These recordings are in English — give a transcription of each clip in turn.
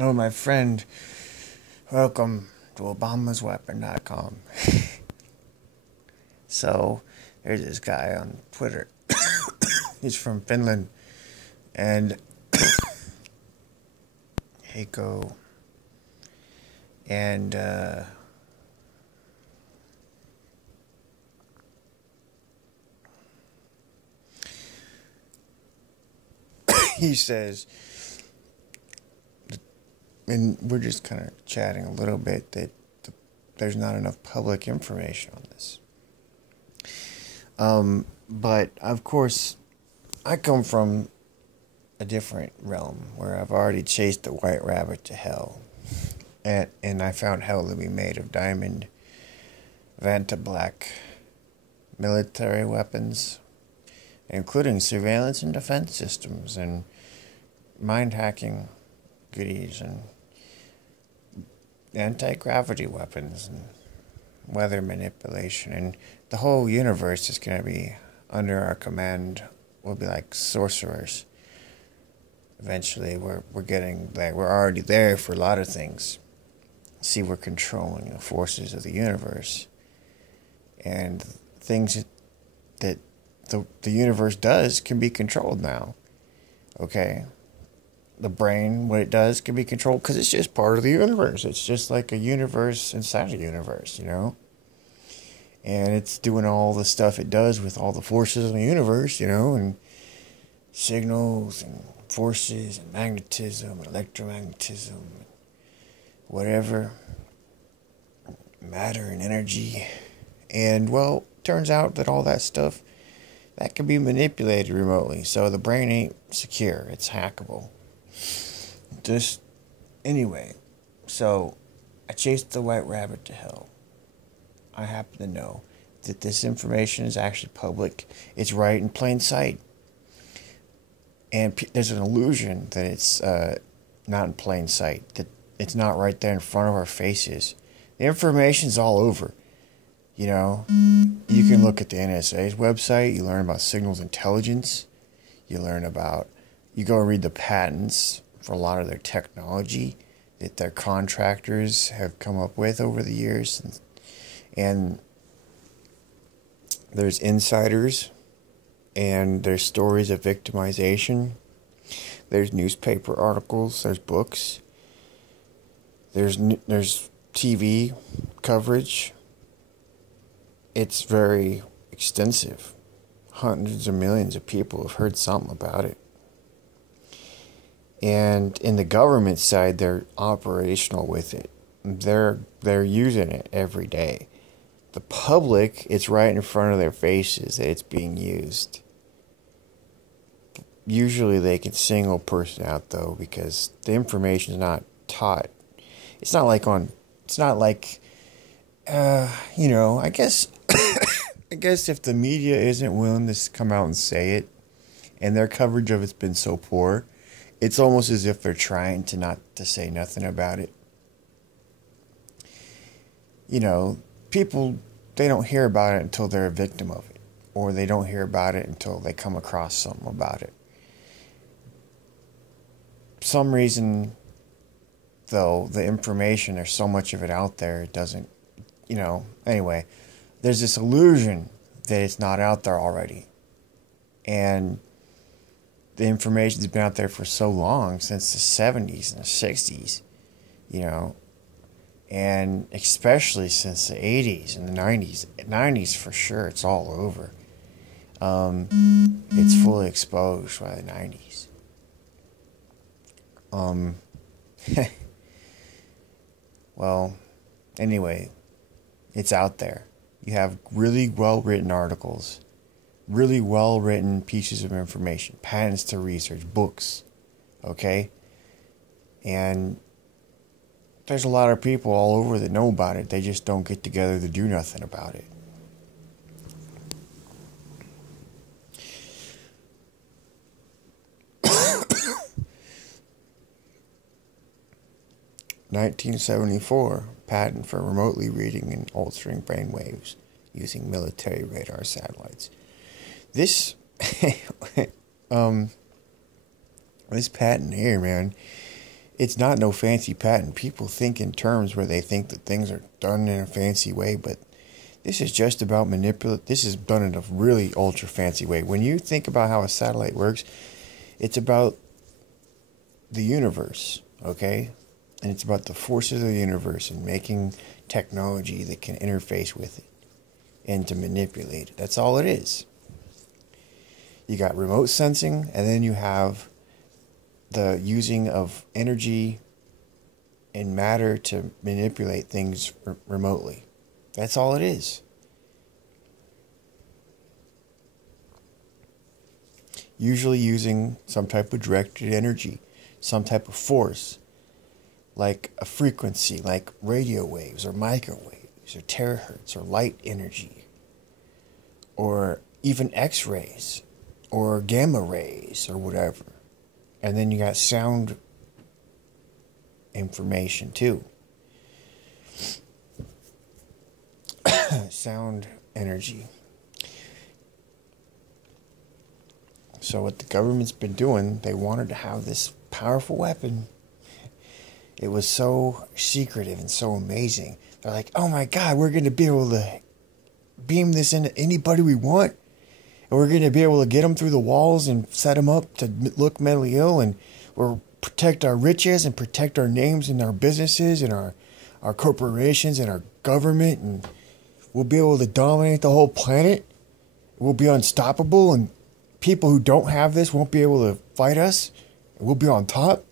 Oh, my friend, welcome to ObamasWeapon.com. So, there's this guy on Twitter. He's from Finland. And Heiko. And, he says, and we're just kind of chatting a little bit, that there's not enough public information on this. But, of course, I come from a different realm where I've already chased the white rabbit to hell. And I found hell to be made of diamond Vantablack military weapons, including surveillance and defense systems and mind hacking goodies and anti-gravity weapons and weather manipulation, and the whole universe is going to be under our command. We'll be like sorcerers. Eventually, we're getting there. We're already there for a lot of things. See, we're controlling the forces of the universe, and things that the universe does can be controlled now. Okay, the brain, what it does, can be controlled because it's just part of the universe. It's just like a universe inside a universe, And it's doing all the stuff it does with all the forces of the universe, and signals and forces and magnetism and electromagnetism, whatever, matter and energy. And, well, turns out that all that stuff, that can be manipulated remotely. So the brain ain't secure. It's hackable. Just, anyway, so I chased the white rabbit to hell. I happen to know that this information is actually public. It's right in plain sight. And there's an illusion that it's not in plain sight, that it's not right there in front of our faces. The information's all over. You can look at the NSA's website, you learn about signals intelligence, you go read the patents for a lot of their technology that their contractors have come up with over the years. And there's insiders, and there's stories of victimization, there's newspaper articles, there's books, there's TV coverage. It's very extensive. Hundreds of millions of people have heard something about it. And in the government side, they're operational with it. They're using it every day. The public, it's right in front of their faces that it's being used. Usually they can single a person out, though, because the information is not taught. It's not like I guess I guess if the media isn't willing to come out and say it, and their coverage of it's been so poor, it's almost as if they're trying to say nothing about it. People, they don't hear about it until they're a victim of it, or they don't hear about it until they come across something about it. For some reason, though, the information, there's so much of it out there, it doesn't, anyway, there's this illusion that it's not out there already. And the information's been out there for so long, since the 70s and the 60s, and especially since the 80s and the 90s. 90s for sure, it's all over. It's fully exposed by the 90s. Well, anyway, it's out there. You have really well-written articles, really well-written pieces of information, patents to research, books, okay? And there's a lot of people all over that know about it. They just don't get together to do nothing about it. (1974) patent for remotely reading and altering brain waves using military radar satellites. This this patent here, man, It's not no fancy patent. People think in terms where they think that things are done in a fancy way, but this is just about manipulate. This is done in a really ultra fancy way. When you think about how a satellite works, it's about the universe, okay? And it's about the forces of the universe and making technology that can interface with it and to manipulate it. That's all it is. You got remote sensing, and then you have the using of energy and matter to manipulate things remotely. That's all it is. Usually using some type of directed energy, some type of force, like a frequency, like radio waves or microwaves or terahertz or light energy, or even X-rays or gamma rays or whatever. And then you got sound information too. Sound energy. So what the government's been doing, they wanted to have this powerful weapon. It was so secretive and so amazing. They're like, oh my God, we're going to be able to beam this into anybody we want. And we're going to be able to get them through the walls and set them up to look mentally ill. And we'll protect our riches and protect our names and our businesses and our corporations and our government. And we'll be able to dominate the whole planet. We'll be unstoppable. And people who don't have this won't be able to fight us. And we'll be on top.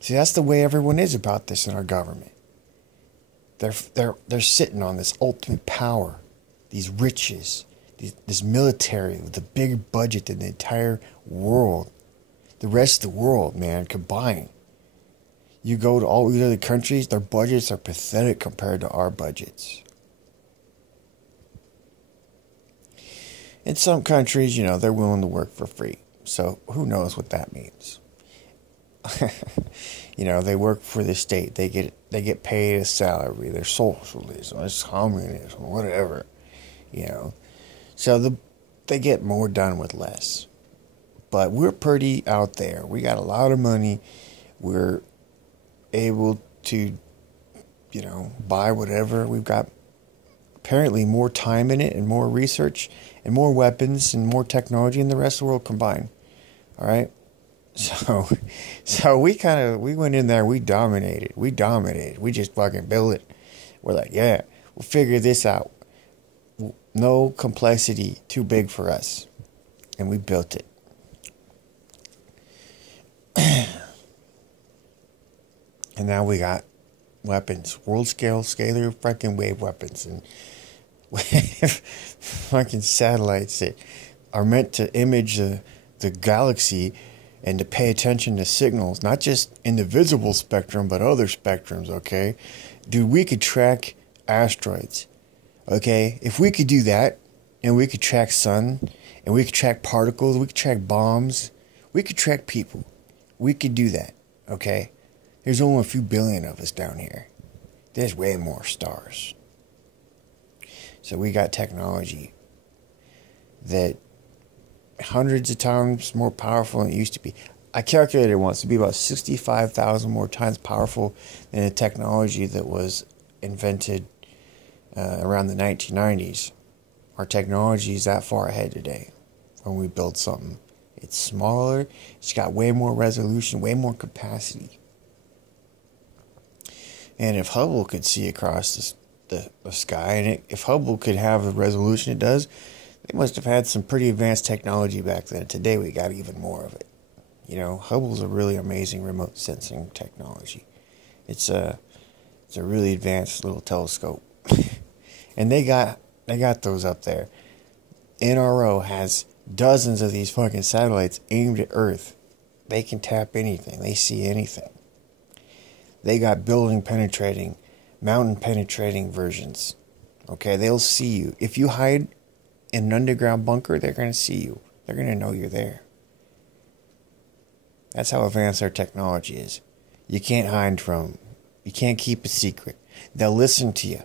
See, that's the way everyone is about this in our government. They're sitting on this ultimate power, these riches. This military with the big budget than the entire world, the rest of the world, man, combined. You go to all these other countries, their budgets are pathetic compared to our budgets. In some countries, they're willing to work for free. So who knows what that means? They work for the state. They get paid a salary. They're socialism. It's communism, whatever. So they get more done with less. But we're pretty out there. We got a lot of money. We're able to, buy whatever. We've got apparently more time in it and more research and more weapons and more technology than the rest of the world combined. All right? So we went in there. We dominated. We just fucking built it. We're like, yeah, we'll figure this out. No complexity too big for us. And we built it. And now we got weapons. World scale, scalar fucking wave weapons. And fucking satellites that are meant to image the galaxy and to pay attention to signals. Not just in the visible spectrum, but other spectrums, okay? Dude, we could track asteroids. Okay, if we could do that, and we could track sun, and we could track particles, we could track bombs, we could track people. We could do that, okay? There's only a few billion of us down here. There's way more stars. So we got technology that hundreds of times more powerful than it used to be. I calculated once to be about 65,000 more times powerful than the technology that was invented around the 1990s. Our technology is that far ahead today when we build something. It's smaller, it's got way more resolution, way more capacity. And if Hubble could see across the sky, and if Hubble could have the resolution it does, they must have had some pretty advanced technology back then. Today we got even more of it. Hubble's a really amazing remote sensing technology. It's a really advanced little telescope. And they got those up there. NRO has dozens of these fucking satellites aimed at Earth. They can tap anything. They see anything. They got building penetrating, mountain penetrating versions. Okay, they'll see you. If you hide in an underground bunker, they're going to see you. They're going to know you're there. That's how advanced their technology is. You can't hide from them. You can't keep a secret. They'll listen to you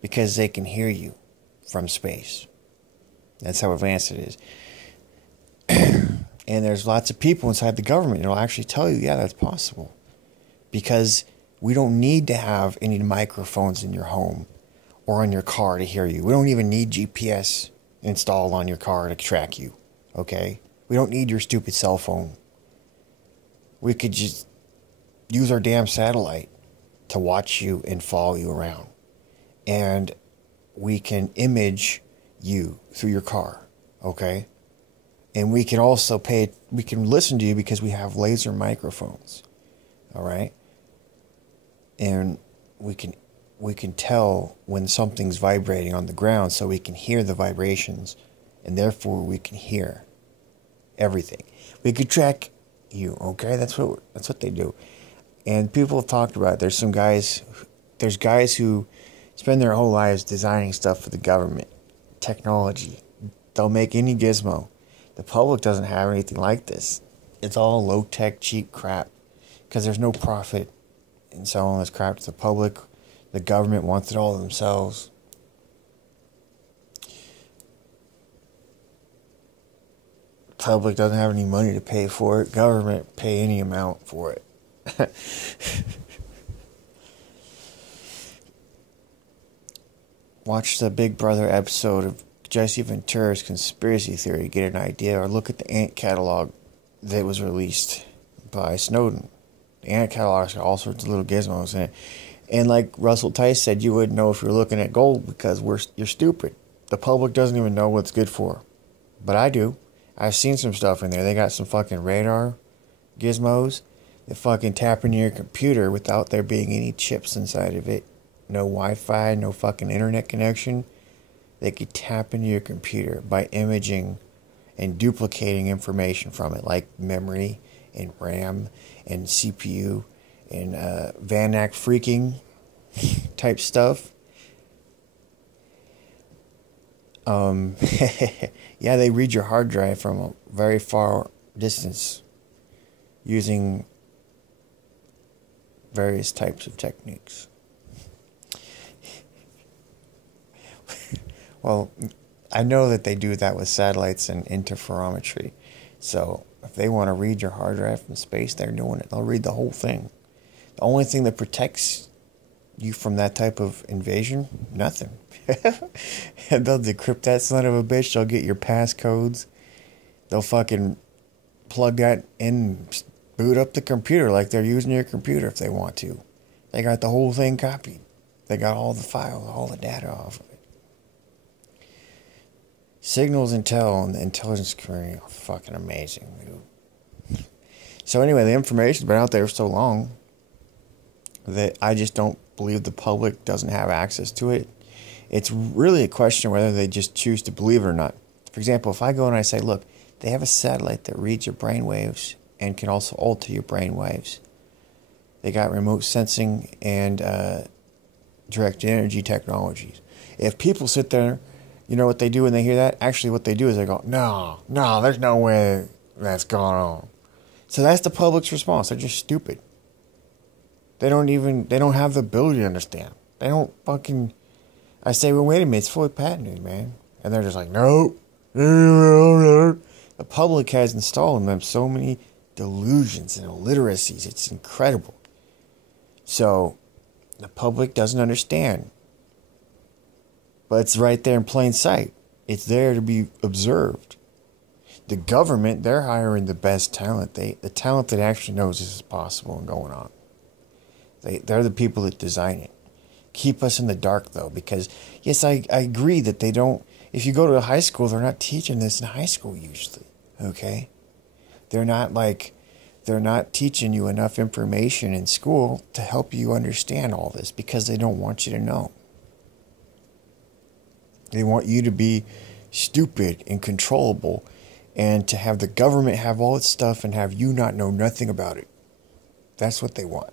because they can hear you from space. That's how advanced it is. And there's lots of people inside the government that'll actually tell you, yeah, that's possible. because we don't need to have any microphones in your home or in your car to hear you. We don't even need GPS installed on your car to track you, okay? We don't need your stupid cell phone. We could just use our damn satellite to watch you and follow you around. And we can image you through your car, okay? And we can also we can listen to you because we have laser microphones, all right? And we can tell when something's vibrating on the ground, so we can hear the vibrations, and therefore we can hear everything. We could track you, okay? That's what they do. And people have talked about it. There's guys who spend their whole lives designing stuff for the government, technology. They'll make any gizmo. The public doesn't have anything like this. It's all low-tech, cheap crap because there's no profit in selling this crap to the public. The government wants it all themselves. Public doesn't have any money to pay for it. Government pay any amount for it. Watch the Big Brother episode of Jesse Ventura's Conspiracy Theory to get an idea, or look at the Ant catalog that was released by Snowden. The Ant catalog's got all sorts of little gizmos in it. And like Russell Tice said, you wouldn't know if you're looking at gold because you're stupid. The public doesn't even know what's good for. But I do. I've seen some stuff in there. They got some fucking radar gizmos that fucking tap into your computer without there being any chips inside of it. No Wi-Fi, no fucking internet connection. They could tap into your computer by imaging and duplicating information from it, like memory and RAM and CPU and Van Eyck freaking type stuff. Yeah, they read your hard drive from a very far distance using various types of techniques. Well, I know that they do that with satellites and interferometry. So if they want to read your hard drive from space, they're doing it. They'll read the whole thing. The only thing that protects you from that type of invasion, nothing. And they'll decrypt that son of a bitch. They'll get your passcodes. They'll fucking plug that in, boot up the computer like they're using your computer if they want to. They got the whole thing copied. They got all the files, all the data off of it. Signals Intel and the intelligence community are fucking amazing, dude. So anyway, the information's been out there for so long that I just don't believe the public doesn't have access to it. It's really a question of whether they just choose to believe it or not. For example, if I go and I say, look, they have a satellite that reads your brainwaves and can also alter your brainwaves. They got remote sensing and direct energy technologies. If people sit there, you know what they do when they hear that? Actually, what they do is they go, no, there's no way that's going on. So that's the public's response. They're just stupid. They don't have the ability to understand. They don't fucking, I say, well, wait a minute, it's fully patented, man. And they're just like, no. The public has installed in them so many delusions and illiteracies. It's incredible. So the public doesn't understand. But it's right there in plain sight. It's there to be observed. The government, they're hiring the best talent. The talent that actually knows this is possible and going on. They're the people that design it. Keep us in the dark, though, because, yes, I agree that they don't, if you go to a high school, they're not teaching this in high school usually, okay? They're not teaching you enough information in school to help you understand all this because they don't want you to know. They want you to be stupid and controllable and to have the government have all its stuff and have you not know nothing about it. That's what they want.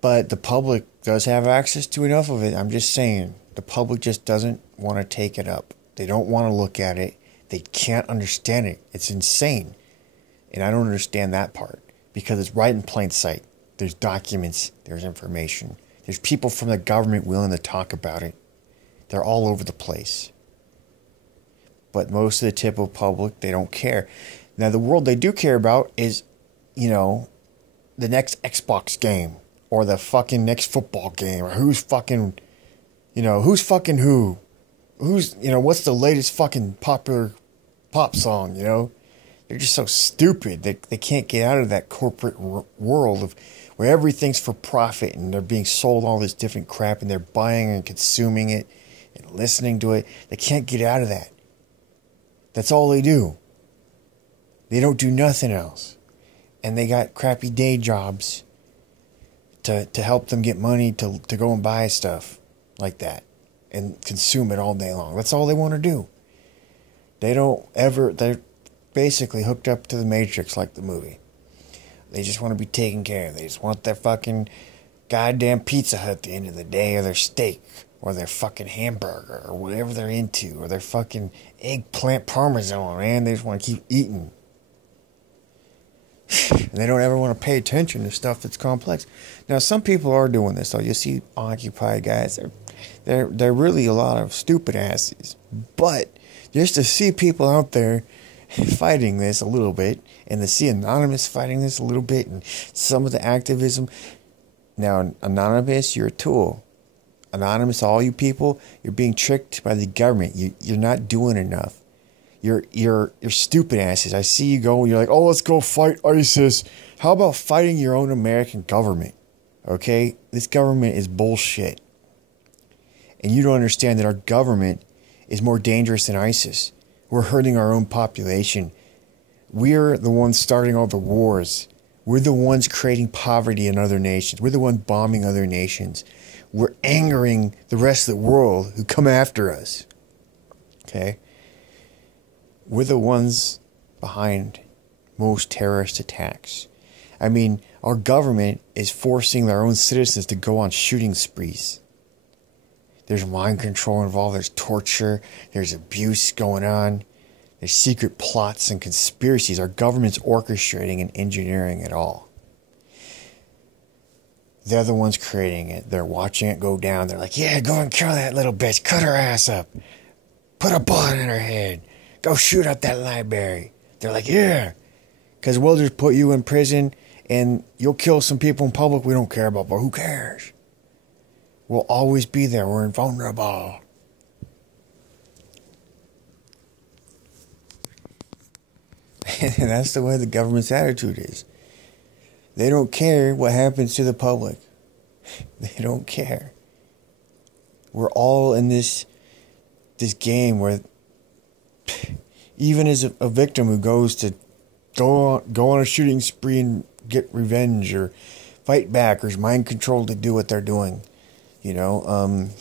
But the public does have access to enough of it. I'm just saying, the public just doesn't want to take it up. They don't want to look at it. They can't understand it. It's insane. And I don't understand that part because it's right in plain sight. There's documents. There's information. There's people from the government willing to talk about it. They're all over the place. But most of the typical public, they don't care. Now, the world they do care about is you know, the next Xbox game or the fucking next football game or who's fucking who? Who's, what's the latest fucking popular pop song, They're just so stupid. They can't get out of that corporate world of where everything's for profit and they're being sold all this different crap and they're buying and consuming it and listening to it. They can't get out of that. That's all they do. They don't do nothing else. And they got crappy day jobs to help them get money to go and buy stuff like that and consume it all day long. That's all they want to do. They're basically hooked up to the Matrix like the movie. They just want to be taken care of. They just want their fucking goddamn Pizza Hut at the end of the day, or their steak, or their fucking hamburger, or whatever they're into, or their fucking eggplant parmesan, man. They just want to keep eating. And they don't ever want to pay attention to stuff that's complex. Now, some people are doing this, though. You see Occupy guys. They're really a lot of stupid asses. But just to see people out there fighting this a little bit, and to see Anonymous fighting this a little bit, and some of the activism. Now, Anonymous, you're a tool. Anonymous, all you people, you're being tricked by the government. You're not doing enough. You're stupid asses. I see you go and you're like, oh, let's go fight ISIS. How about fighting your own American government? Okay? This government is bullshit. And you don't understand that our government is more dangerous than ISIS. We're hurting our own population. We're the ones starting all the wars. We're the ones creating poverty in other nations. We're the ones bombing other nations. We're angering the rest of the world who come after us. Okay? We're the ones behind most terrorist attacks. I mean, our government is forcing their own citizens to go on shooting sprees. There's mind control involved. There's torture. There's abuse going on. There's secret plots and conspiracies. Our government's orchestrating and engineering it all. They're the ones creating it. They're watching it go down. They're like, yeah, go and kill that little bitch. Cut her ass up. Put a bullet in her head. Go shoot up that library. They're like, yeah. Because we'll just put you in prison and you'll kill some people in public we don't care about. But who cares? We'll always be there. We're invulnerable. And that's the way the government's attitude is. They don't care what happens to the public. They don't care. We're all in this game where even as a victim who goes to go on a shooting spree and get revenge or fight back or is mind controlled to do what they're doing, they don't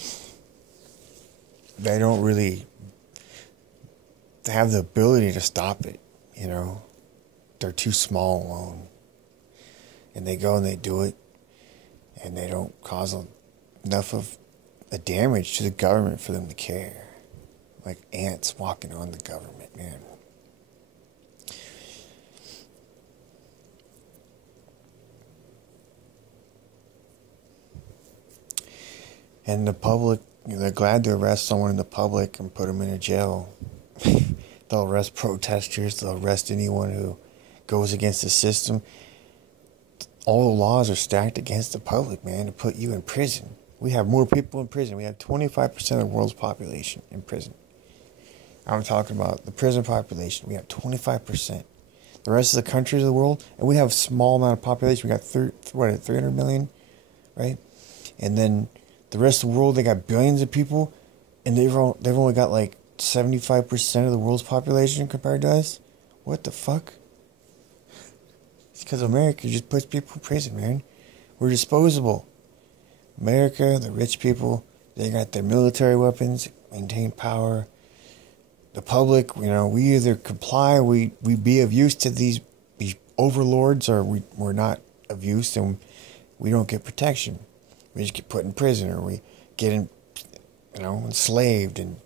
really have the ability to stop it. They're too small alone. And they go and they do it, and they don't cause enough of a damage to the government for them to care. Like ants walking on the government, man. And the public, they're glad to arrest someone in the public and put them in a jail. They'll arrest protesters. They'll arrest anyone who goes against the system. All the laws are stacked against the public, man, to put you in prison. We have more people in prison. We have 25% of the world's population in prison. I'm talking about the prison population. We have 25%. The rest of the countries of the world, and we have a small amount of population. We got 300 million, right? And then the rest of the world, they got billions of people, and they've only got like 75% of the world's population compared to us. What the fuck? It's because America just puts people in prison, man. We're disposable. America, the rich people, they got their military weapons, maintain power. The public, we either comply, we be of use to these overlords, or we're not of use and we don't get protection. We just get put in prison, or we get enslaved and,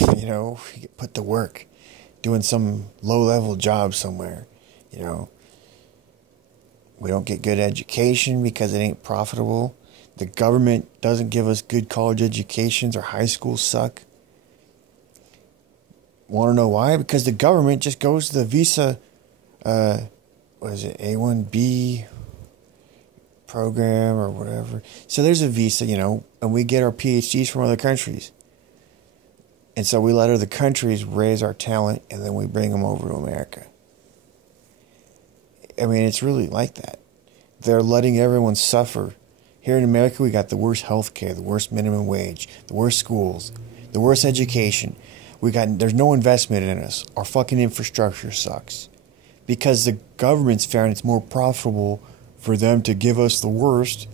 we get put to work doing some low-level job somewhere, We don't get good education because it ain't profitable. The government doesn't give us good college educations. Our high schools suck. Want to know why? Because the government just goes to the visa was it A1B program or whatever. So there's a visa, and we get our PhDs from other countries. And so we let other countries raise our talent, and then we bring them over to America. I mean, it's really like that. They're letting everyone suffer. Here in America, we got the worst health care, the worst minimum wage, the worst schools, the worst education. There's no investment in us. Our fucking infrastructure sucks. Because the government's found it's more profitable for them to give us the worst,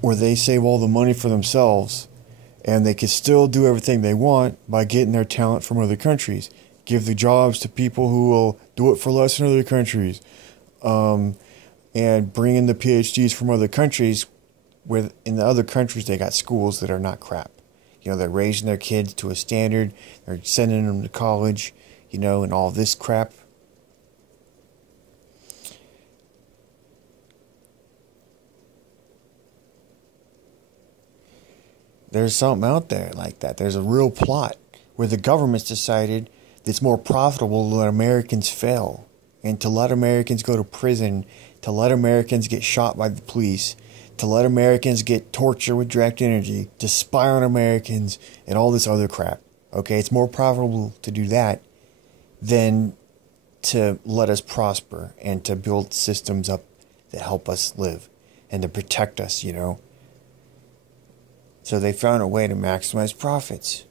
where they save all the money for themselves, and they can still do everything they want by getting their talent from other countries. Give the jobs to people who will do it for less in other countries. And bring in the PhDs from other countries, where in the other countries they got schools that are not crap. They're raising their kids to a standard. They're sending them to college, and all this crap. There's something out there like that. There's a real plot where the government's decided it's more profitable to let Americans fail and to let Americans go to prison, to let Americans get shot by the police, to let Americans get tortured with direct energy, to spy on Americans, and all this other crap. Okay, it's more profitable to do that than to let us prosper and to build systems up that help us live and to protect us, So they found a way to maximize profits.